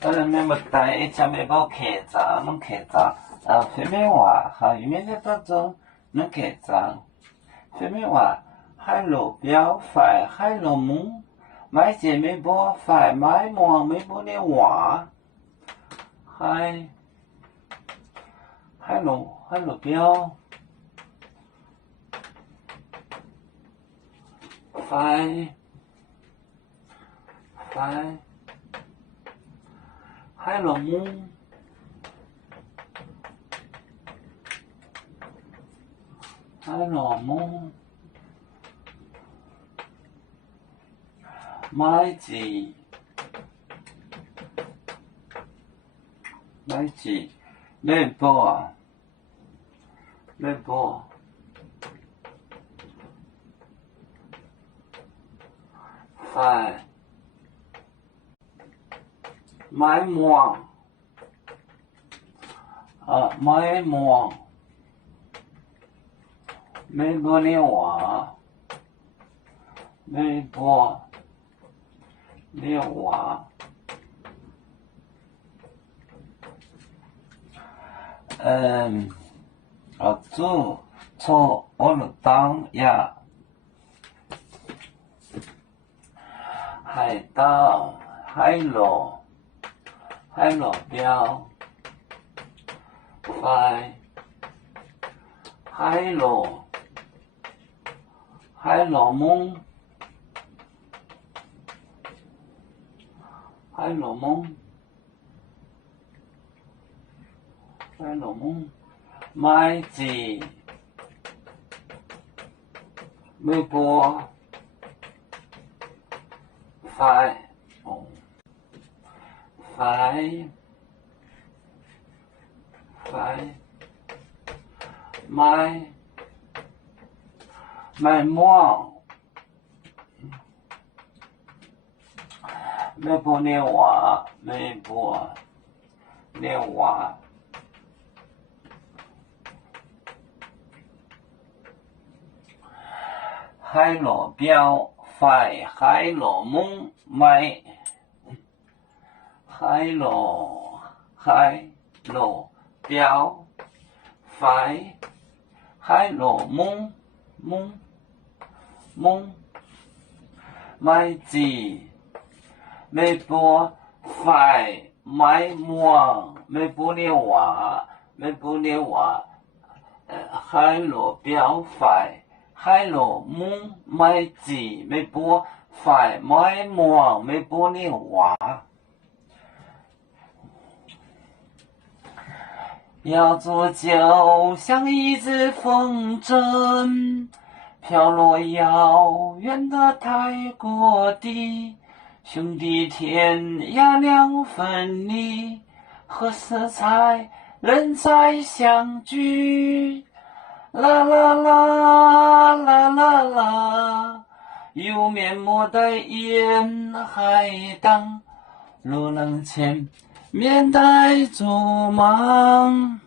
咩物大一只咩无客栈，拢客栈飞咩话，还有咩在当中，拢客栈，飞咩话，海路标快，海路门，买姐妹波快，买忙没波的话，海路标快。海路门，买字，咩波啊？咩波？快，买忙。买忙，没波的话，没波的话，做错我就当呀，海岛，海路标。快，海路门，买字，咩波，快，买忙，没波的话，海路标快，海路门买，海路标快，海路门买字，没波快，买忙，没波的话，海路标快。海路门买字没波快，买忙没波的话，要做就像一只风筝，飘落遥远的泰国地，兄弟天涯两分离，何时才能再相聚？啦啦啦啦啦啦，有面目的沿海荡，路能前面带竹芒。